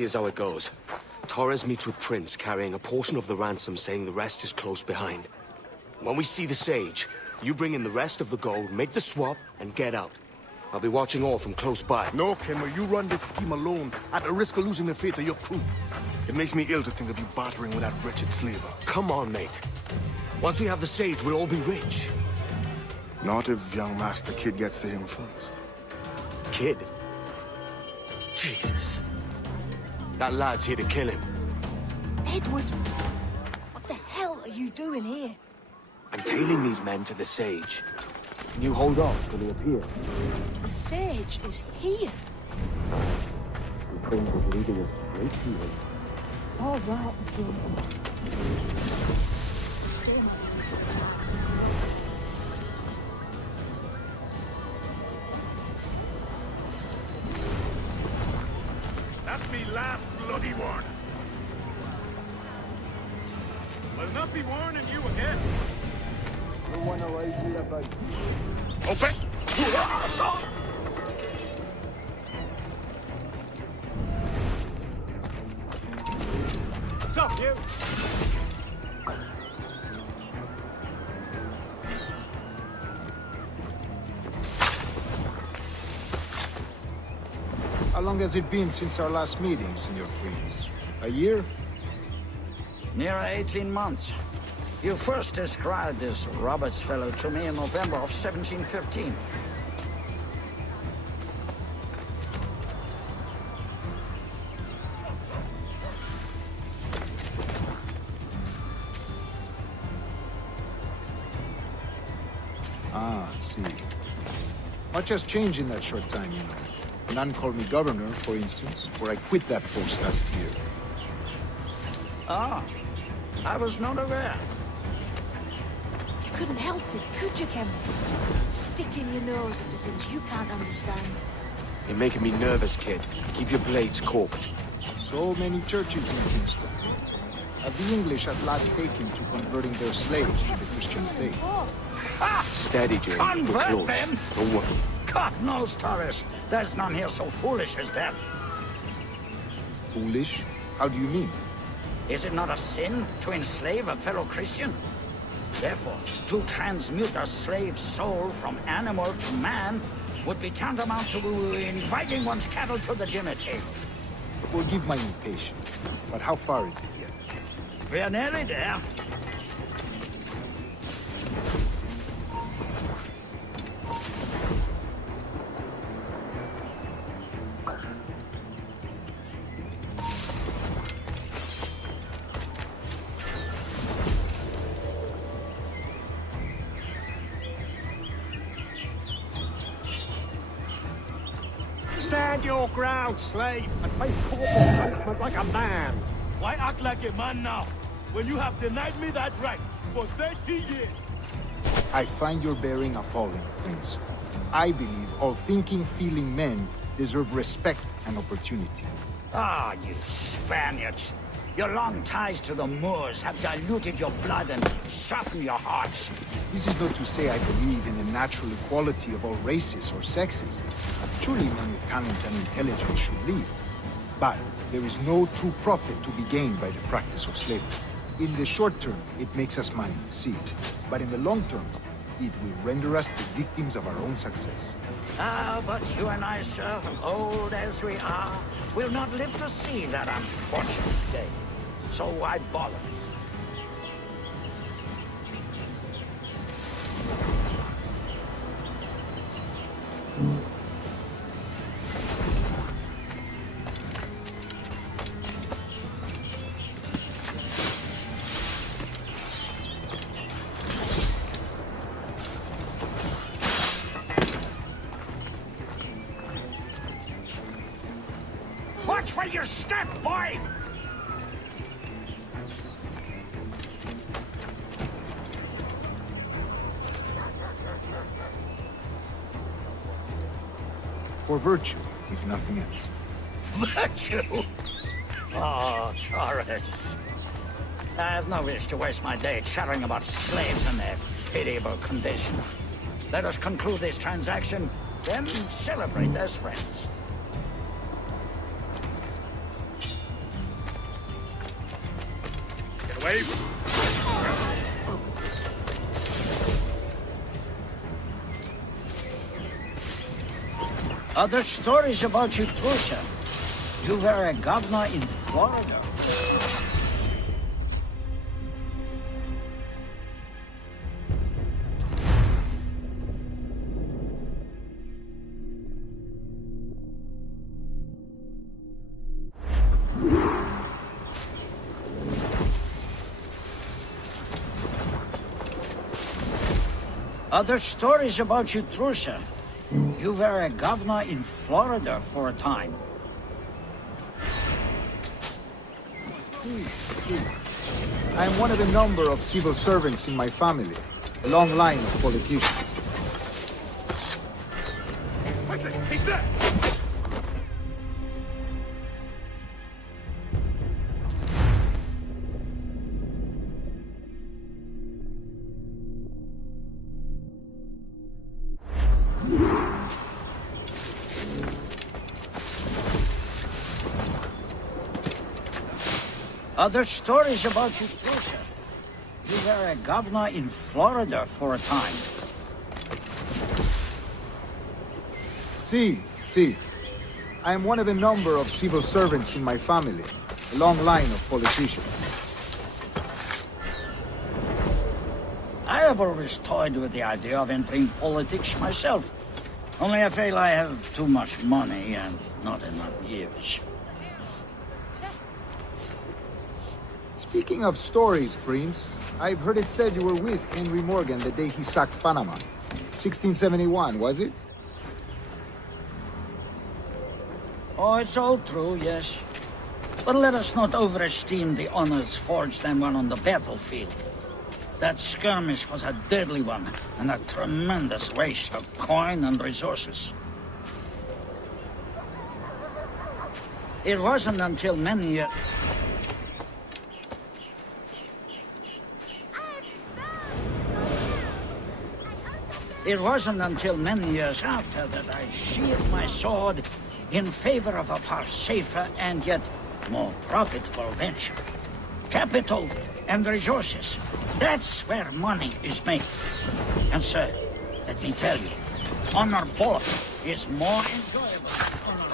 Here's how it goes. Torres meets with Prince, carrying a portion of the ransom, saying the rest is close behind. When we see the Sage, you bring in the rest of the gold, make the swap, and get out. I'll be watching all from close by. No, Kenway, you run this scheme alone, at the risk of losing the faith of your crew. It makes me ill to think of you bartering with that wretched slaver. Come on, mate. Once we have the Sage, we'll all be rich. Not if young Master Kid gets to him first. Kid? Jesus. That lad's here to kill him. Edward! What the hell are you doing here? I'm tailing these men to the Sage. You hold off till he appears. The Sage is here. The Prince is leading us straight to him. All right, Stay on. That's me last bloody warning. Will not be warning you again. No one arrives here about. Open! Stop, you! How long has it been since our last meeting, Senor Prince? A year? Near 18 months. You first described this Roberts fellow to me in November of 1715. Ah, I see. Much has changed in that short time, you know. None called me governor, for instance, where I quit that post last year. Ah, I was not aware. You couldn't help it, could you, Kenway? Sticking your nose into things you can't understand. You're making me nervous, kid. Keep your blades corked. So many churches in Kingston. Have the English at last taken to converting their slaves to the Christian faith? Ah! Steady, Jane. We're Convert close. them? Don't worry. God knows, Torres, there's none here so foolish as that. Foolish? How do you mean? Is it not a sin to enslave a fellow Christian? Therefore, to transmute a slave's soul from animal to man would be tantamount to inviting one's cattle to the dinner table. Forgive my impatience, but how far is it yet? We are nearly there. Stand your ground, slave, and face corporal punishment like a man. Why act like a man now, when you have denied me that right for 30 years? I find your bearing appalling, Prince. I believe all thinking, feeling men deserve respect and opportunity. Ah, you Spaniards. Your long ties to the Moors have diluted your blood and softened your hearts. This is not to say I believe in the natural equality of all races or sexes. Surely men with talent and intelligence should lead. But there is no true profit to be gained by the practice of slavery. In the short term, it makes us money, see. But in the long term, it will render us the victims of our own success. Ah, but you and I, sir, old as we are, will not live to see that unfortunate day. So why bother? Watch for your step, boy! For virtue, if nothing else. Virtue? Oh, Torres. I have no wish to waste my day chattering about slaves and their pitiable condition. Let us conclude this transaction, then celebrate as friends. Wave. Other stories about you, too, sir. You were a governor in Florida. Other stories about you, too, sir. You were a governor in Florida for a time. I am one of a number of civil servants in my family, a long line of politicians. Quickly, he's there! Other stories about you, too, sir. You were a governor in Florida for a time. See. I am one of a number of civil servants in my family, a long line of politicians. I have always toyed with the idea of entering politics myself. Only I feel I have too much money and not enough years. Speaking of stories, Prince, I've heard it said you were with Henry Morgan the day he sacked Panama. 1671, was it? Oh, it's all true, yes. But let us not overesteem the honors forged and won on the battlefield. That skirmish was a deadly one, and a tremendous waste of coin and resources. It wasn't until many years after that I sheathed my sword in favor of a far safer and yet more profitable venture. Capital and resources. That's where money is made. And sir, let me tell you, honor both is more enjoyable than honor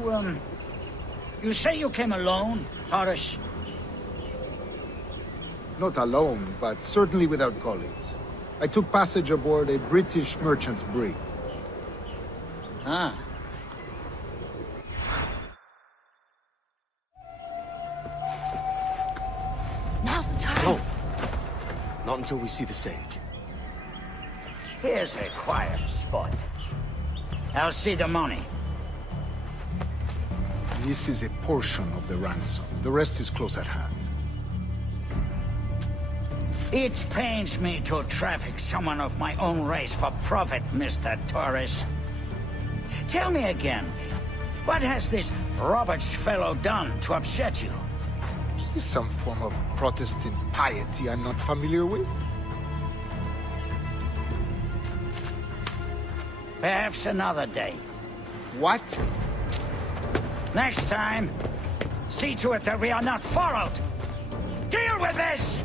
one. You say you came alone, Horace? Not alone, but certainly without colleagues. I took passage aboard a British merchant's brig. Ah. Now's the time. No. Not until we see the sage. Here's a quiet spot. I'll see the money. This is a portion of the ransom. The rest is close at hand. It pains me to traffic someone of my own race for profit, Mr. Torres. Tell me again, what has this Roberts fellow done to upset you? Is this some form of Protestant piety I'm not familiar with? Perhaps another day. What? Next time, see to it that we are not followed. Deal with this!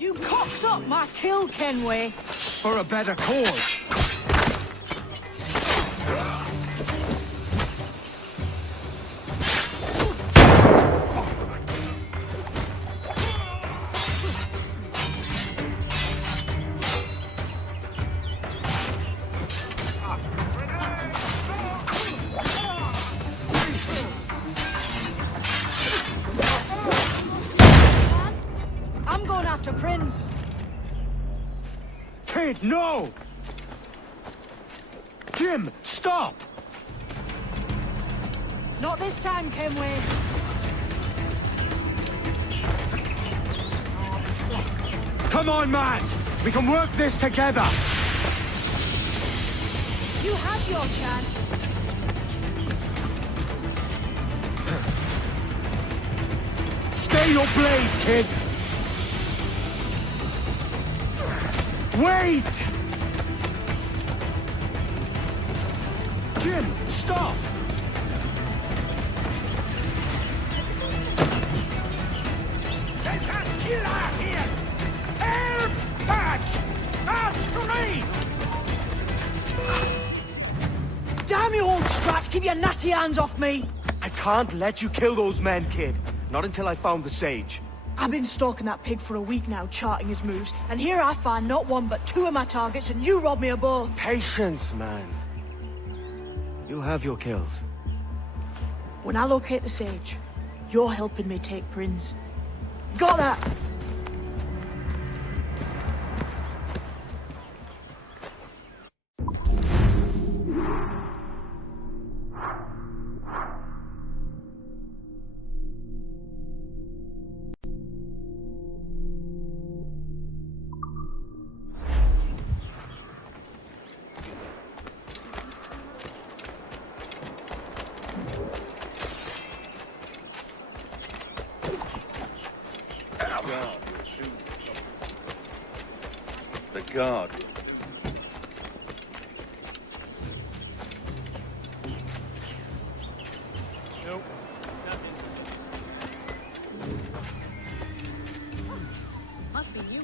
You cocked up my kill, Kenway. For a better cause. I'm going after Prince. Kid, no! Jim, stop! Not this time, Kenway. Come on, man! We can work this together! You had your chance. Stay your blade, kid! Wait! Jim, stop! There's a killer here! Air patch! That's to me! Damn you, old strat! Keep your natty hands off me! I can't let you kill those men, kid. Not until I found the sage. I've been stalking that pig for a week now, charting his moves, and here I find not one but two of my targets, and you rob me of both. Patience, man. You'll have your kills. When I locate the sage, you're helping me take Prince. Got that? The guard. Nope. Nothing. Must be you.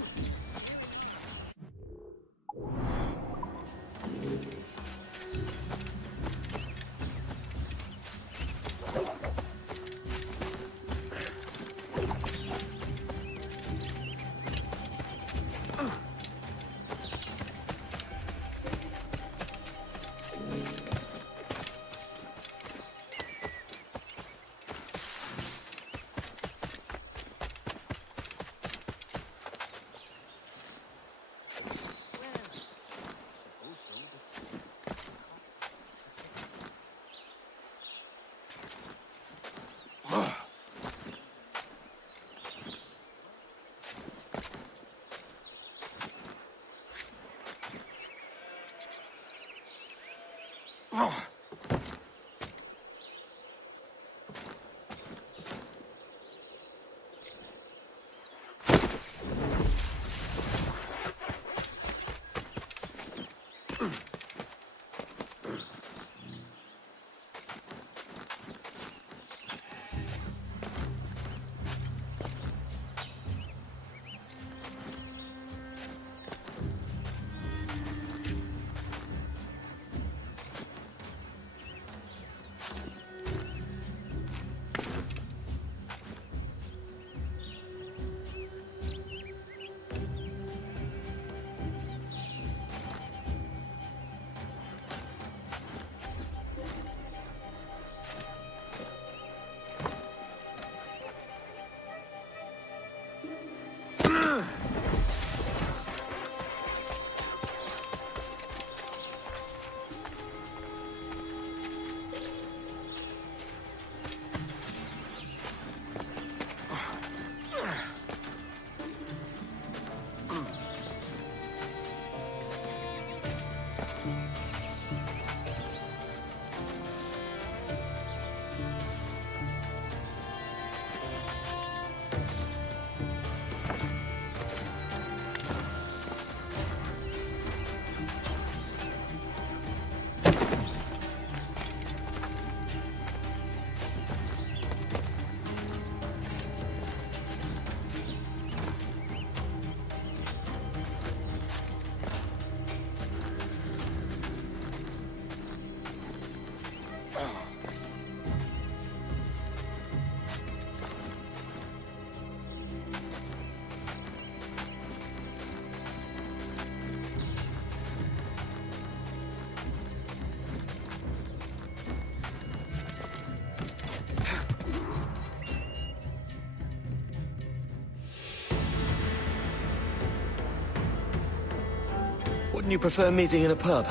Wouldn't you prefer meeting in a pub?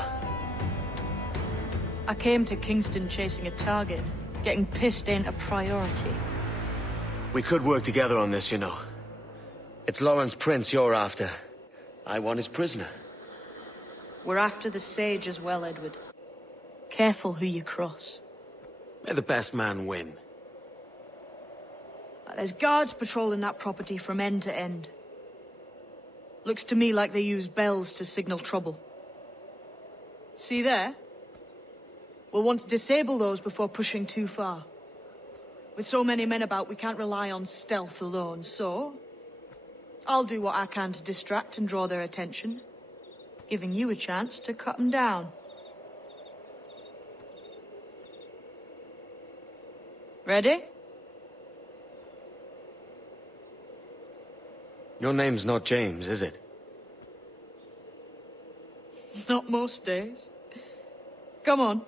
I came to Kingston chasing a target. Getting pissed ain't a priority. We could work together on this, you know. It's Lawrence Prince you're after. I want his prisoner. We're after the Sage as well, Edward. Careful who you cross. May the best man win. There's guards patrolling that property from end to end. Looks to me like they use bells to signal trouble. See there? We'll want to disable those before pushing too far. With so many men about, we can't rely on stealth alone, so... I'll do what I can to distract and draw their attention, giving you a chance to cut them down. Ready? Your name's not James, is it? Not most days. Come on.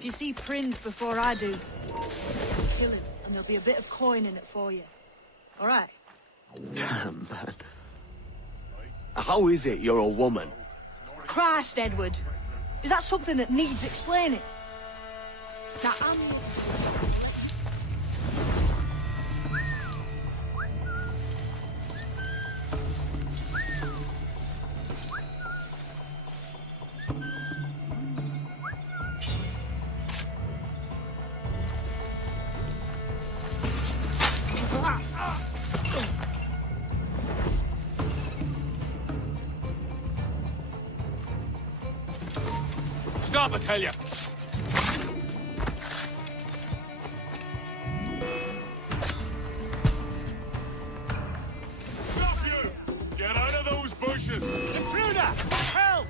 If you see Prince before I do, kill him, and there'll be a bit of coin in it for you. All right? Damn, man. How is it you're a woman? Christ, Edward. Is that something that needs explaining? Now, Stop, I tell you! Stop you! Get out of those bushes! Intruder! Help!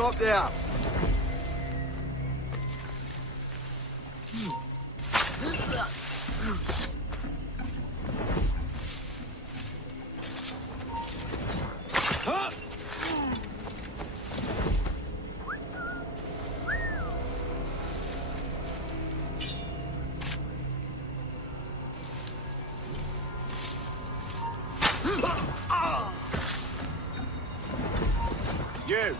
Stop there. You.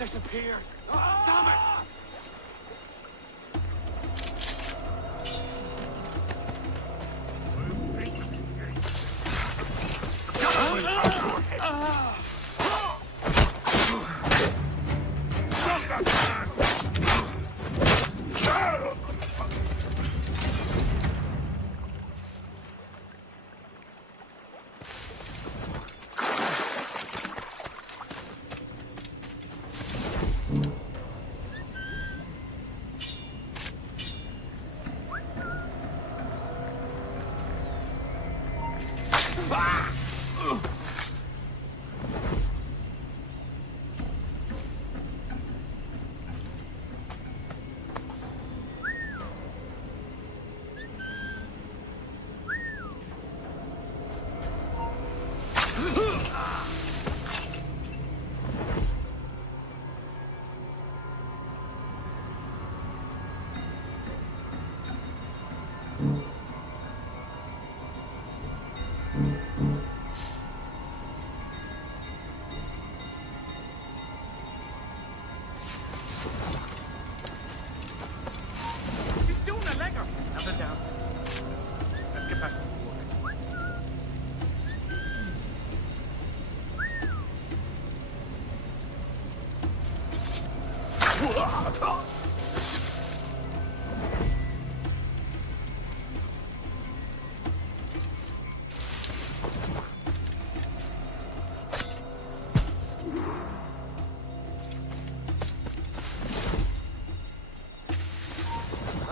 Disappeared. Damn it!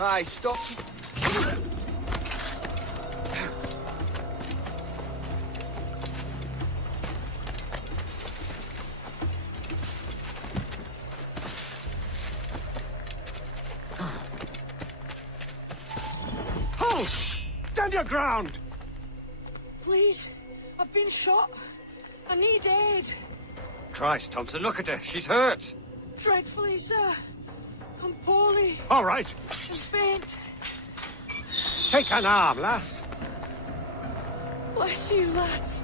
Aye, stop. Stand your ground! Please, I've been shot. I need aid. Christ, Thompson, look at her. She's hurt. Dreadfully, sir. I'm poorly All right. and faint. Take an arm, lass. Bless you, lads.